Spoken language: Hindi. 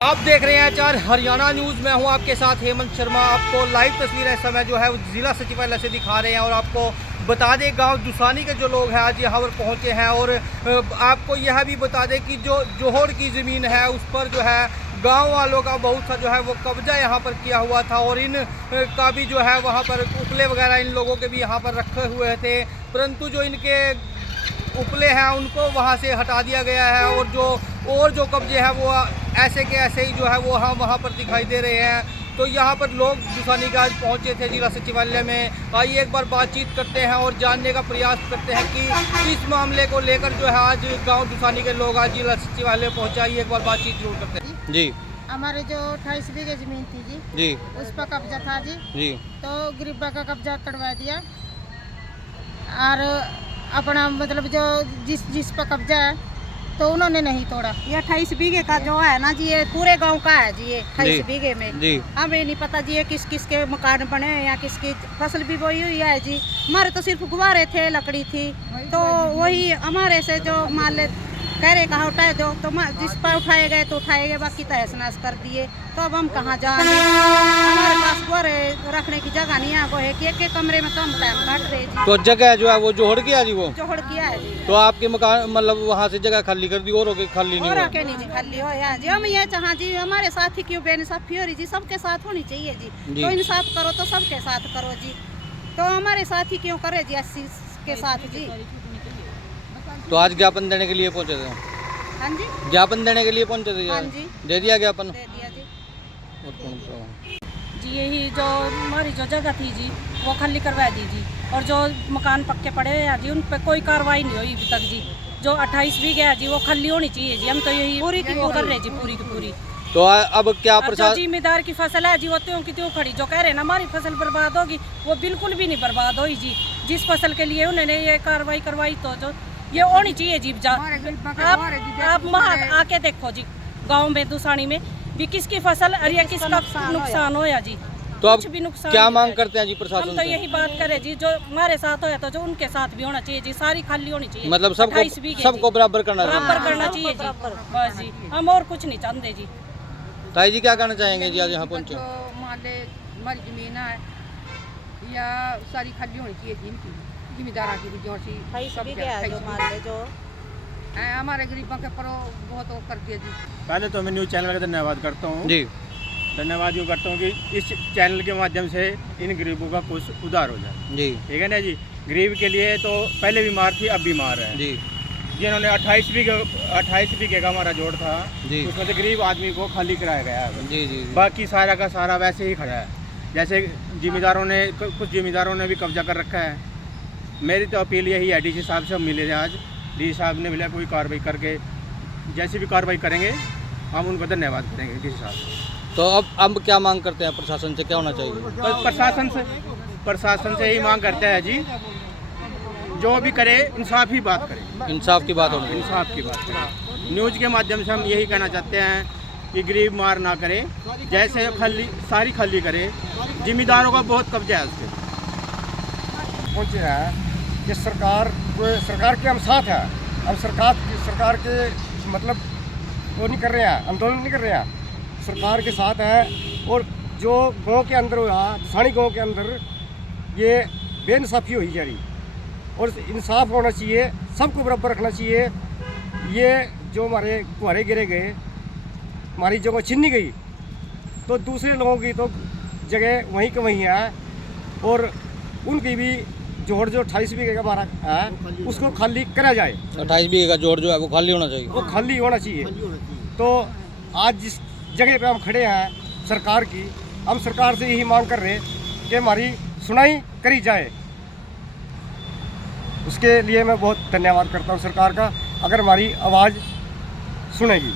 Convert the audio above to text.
आप देख रहे हैं चार हरियाणा न्यूज़। मैं हूं आपके साथ हेमंत शर्मा। आपको लाइव तस्वीरें इस समय जो है वो ज़िला सचिवालय से दिखा रहे हैं और आपको बता दें गांव दुसानी के जो लोग हैं आज यहाँ पर पहुँचे हैं। और आपको यह भी बता दें कि जो जोहड़ की ज़मीन है उस पर जो है गांव वालों का बहुत सा जो है वो कब्जा यहाँ पर किया हुआ था और इन का भी जो है वहाँ पर उपले वगैरह इन लोगों के भी यहाँ पर रखे हुए थे, परंतु जो इनके उपले हैं उनको वहाँ से हटा दिया गया है और जो कब्जे हैं वो ऐसे के ऐसे ही जो है वो हम वहाँ पर दिखाई दे रहे हैं। तो यहाँ पर लोग दुसानी का आज पहुँचे थे जिला सचिवालय में। आइए एक बार बातचीत करते हैं और जानने का प्रयास करते हैं कि इस मामले को लेकर जो है आज गांव दुसानी के लोग आज जिला सचिवालय पहुँचे। आइए एक बार बातचीत जरूर करते हैं। जी, हमारे जो 28 बीघे जमीन थी जी, उस पर कब्जा था जी, तो गरीबा का कब्जा करवा दिया और अपना मतलब जो जिस पर कब्जा है तो उन्होंने नहीं तोड़ा। ये 28 बीघे का जो है ना जी, ये पूरे गांव का है जी। ये 28 बीघे में हमें नहीं पता जी ये किस किस के मकान बने हैं या किसकी फसल भी बोई हुई है जी। हमारे तो सिर्फ गुब्बारे थे, लकड़ी थी, तो वही हमारे से जो मान ले कह रहे कहा उठाए दो, तो जिस पर उठाए गए तो उठाए गए, बाकी तहस नहस कर दिए। तो अब हम कहाँ जाएंगे? हमारे पास गोरे रखने की जगह नहीं है, वो है कि एक कमरे में तो हम टाइम काट रहे जी। तो जगह जो है वो जोहड़ किया जी, वो जोहड़ किया है जी। तो आपके मकान मतलब वहाँ से जगह खाली कर दी और खाली नहीं और नहीं जी, खाली हो या जी। हम ये चाह जी हमारे साथ ही क्यों बेइंसाफी हो रही जी, सबके साथ होनी चाहिए जी। तो इंसाफ करो तो सबके साथ करो जी, तो हमारे साथ ही क्यों करे जी 80 के साथ जी। तो आज ज्ञापन देने के लिए पहुँचे थे? हाँ जी, ज्ञापन देने के लिए पहुँचे थे? हाँ जी, दे दिया ज्ञापन? दे दिया जी। जी यही जो हमारी जो जगह थी जी वो खाली करवा दी जी, और जो मकान पक्के पड़े हैं जी उन पर कोई कार्रवाई नहीं हुई अभी तक जी। जो 28 बीघे है जी वो खाली होनी चाहिए जी। हम तो यही पूरी की वो कर रहे जी, पूरी की पूरी। तो अब क्या जो जिम्मेदार की फसल है जी वो त्यों की त्यों खड़ी। जो कह रहे हैं ना हमारी फसल बर्बाद होगी, वो बिल्कुल भी नहीं बर्बाद हुई जी। जिस फसल के लिए उन्होंने ये कार्रवाई करवाई तो जो ये होनी चाहिए जी। आप वहाँ आके देखो जी गाँव में दुसानी में भी किसकी फसल और या किसका नुकसान होया जी। तो अब भी नुकसान क्या मांग करते हैं जी प्रशासन हम तो यही बात करें जी, जो हमारे साथ होया तो जो उनके साथ भी होना चाहिए जी। सारी खाली होनी चाहिए, मतलब सबको बराबर करना चाहिए जी। बस जी, हम और कुछ नहीं चाहते जी। ताई जी क्या कहना चाहेंगे जी आज यहाँ पहुँचे? मान ले हमारी जमीन है या सारी खाली होनी चाहिए जी, इनकी जिम्मेदार की भी जो हमारे गरीबों के पर बहुत वो कर दिया जी। पहले तो मैं न्यूज़ चैनल का धन्यवाद करता हूँ जी। धन्यवाद यूँ करता हूँ कि इस चैनल के माध्यम से इन गरीबों का कुछ उद्धार हो जाए जी। ठीक है ना जी। गरीब के लिए तो पहले बीमार थी, अब बीमार है जी। जिन्होंने 28 बीघे का हमारा जोड़ था जी, उसमें से गरीब आदमी को खाली कराया गया है जी, जी। बाकी सारा का सारा वैसे ही खड़ा है। जैसे जिम्मेदारों ने कुछ जिम्मेदारों ने भी कब्जा कर रखा है। मेरी तो अपील यही है, डीसी साहब से हम मिले थे आज, डीसी साहब ने मिला कोई कार्रवाई करके जैसी भी कार्रवाई करेंगे हम उनको धन्यवाद करेंगे डीसी साहब। तो अब क्या मांग करते हैं प्रशासन से, क्या होना चाहिए? प्रशासन से यही मांग करते हैं जी, जो भी करे इंसाफ ही बात करे, इंसाफ की बात होगी, इंसाफ की बात करे। न्यूज़ के माध्यम से हम यही कहना चाहते हैं कि गरीब मार ना करे, जैसे सारी खाली करे। जिम्मेदारों का बहुत कब्जा है उस पर। पहुँचे हैं कि सरकार के हम साथ हैं। हम सरकार के मतलब वो नहीं कर रहे हैं, आंदोलन नहीं कर रहे हैं, सरकार के साथ हैं। और जो गांव के अंदर हुआ, दुसानी गांव के अंदर ये बेइंसाफी हुई जा रही और इंसाफ होना चाहिए, सबको बराबर रखना चाहिए। ये जो हमारे कुहारे गिरे गए, हमारी जगह छीनी गई, तो दूसरे लोगों की तो जगह वहीं के वहीं है और उनकी भी जोड़ जो 28 बीघे का हमारा है उसको खाली करा जाए। 28 बीघे का जोड़ जो है वो खाली होना चाहिए, वो खाली होना चाहिए। तो आज जिस जगह पे हम खड़े हैं सरकार की, हम सरकार से यही मांग कर रहे हैं कि हमारी सुनाई करी जाए। उसके लिए मैं बहुत धन्यवाद करता हूँ सरकार का, अगर हमारी आवाज़ सुनेगी।